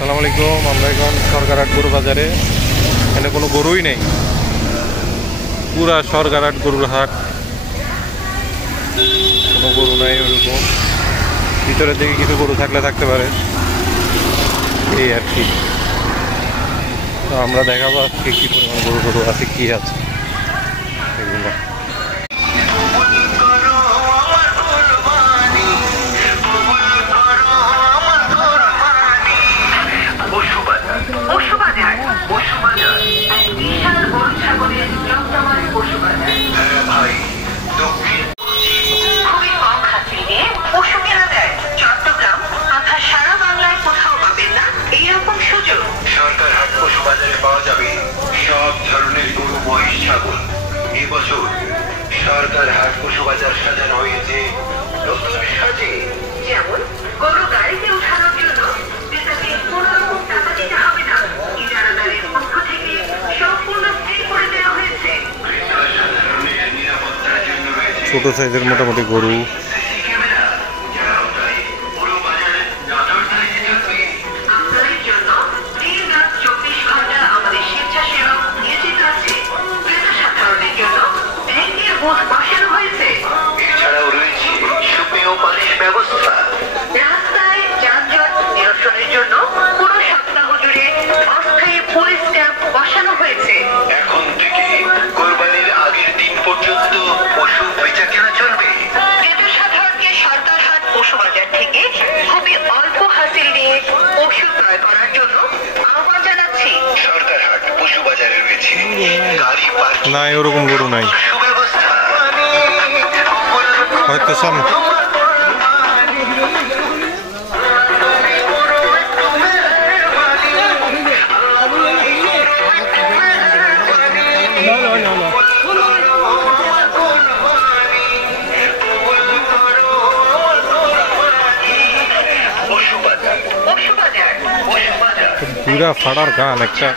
আসসালামু আলাইকুম। আমরা এখন সরকারহাট গরু বাজারে, এখানে কোনো গরুই নেই, পুরা সরকারহাট গরুর হাট, কোনো গরু নাই ওরকম। ভিতরের দিকে কিছু গরু থাকলে থাকতে পারে, এই আর কি। তো আমরা দেখাবো আজকে কী পরিমাণ গরু গরু আছে, কী আছে এগুলো। সরকারহাট পশু বাজারে পাওয়া যাবে সব ধরনের গরু, মহিষ, ছাগল। এবছর সরকারহাট পশু বাজার সাজানো হয়েছে নতুন সাজে। যেমন গরু গাড়িতে ওঠানোর জন্য ক্রেতাকে কোনো রকম টাকা দিতে হবে না, ইজারাদারের পক্ষ থেকে সম্পূর্ণ ফ্রি করে দেওয়া হয়েছে। সাধারণের নিরাপত্তার জন্য রয়েছে ছোট সাইজের মোটামুটি গরু। এছাড়াও রয়েছে সুপেয় পানির ব্যবস্থা। রাস্তায় যানজট নিরসনের জন্য পুরো সপ্তাহ জুড়ে অস্থায়ী পুলিশ ক্যাম্প বসানো হয়েছে। এখন থেকে কোরবানির আগের দিন পর্যন্ত পশু বেচা কেনা চলবে। সাধারণকে সরকারহাট পশু বাজার থেকে খুবই অল্প হাসিল নিয়ে পশু ক্রয় করার জন্য আহ্বান জানাচ্ছি। সরকারহাট পশু বাজারে রয়েছে গাড়ি পার্কিং, নাই ওরকম গরু নাই হয়তো সামনে। পুরা ফাটার গান একটা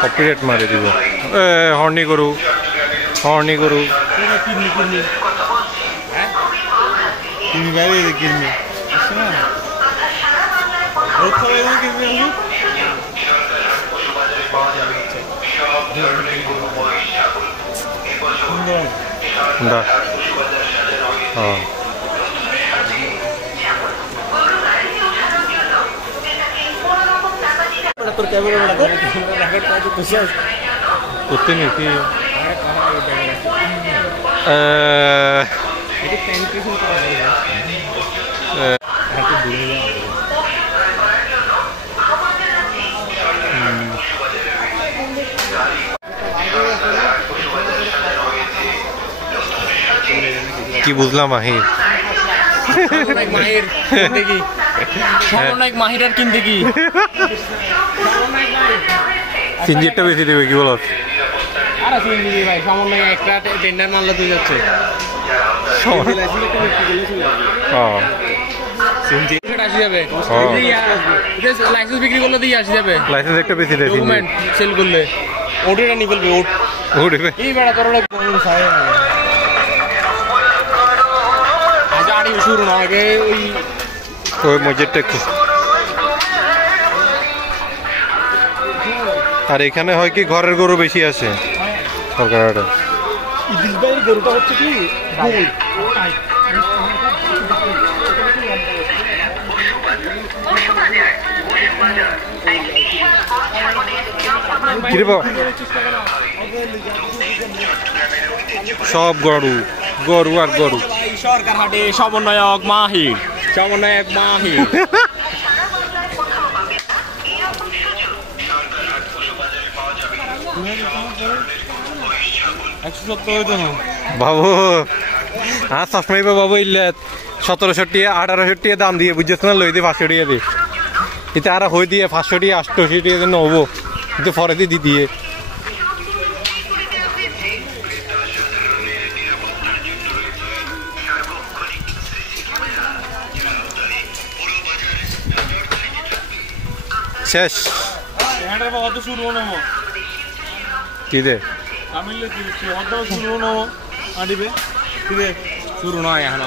কপিরাইট মারে দিব। হর্নি গরু, হর্নি গরু। করতে নাকি কি বুঝলাম আহির মাহিরার কিনতে কি সিনজিটা বেশি দেবে কি বলো? আরে সিনজি ভাই সামান্য একটা টেন্ডার মারলে তুই যাচ্ছে। লাইসেন্স বিক্রি করলে দিয়ে আসি যাবে, লাইসেন্স একটা বেশি দেবে, ডকুমেন্ট সেল করলে ওটা নিয়ে ফেলবে। উঠবে এই বেড়া তোর আড়ি শুরু না আগে ওই মসজিদটা একটু। আর এখানে হয় কি ঘরের গরু বেশি আছে সরকারহাটে। গরুটা হচ্ছে কি সব গরু, গরু আর গরু। সরকারহাটে সমন্বয়ক মাহির, সমন্বয়ক মাহির। বাবু হ্যাঁ চশমাই বাবু ইল্লে 1700 টাকা 1800 টাকা দাম দিয়ে বুঝছিস না, লই দিয়ে 500 টাকা দিয়ে এটা আর হয়ে দিয়ে 500 টাকা 800 টাকা জন্য হবো, কিন্তু পরে দিয়ে দিয়ে শেষ। কি দে শুরু নয় এখন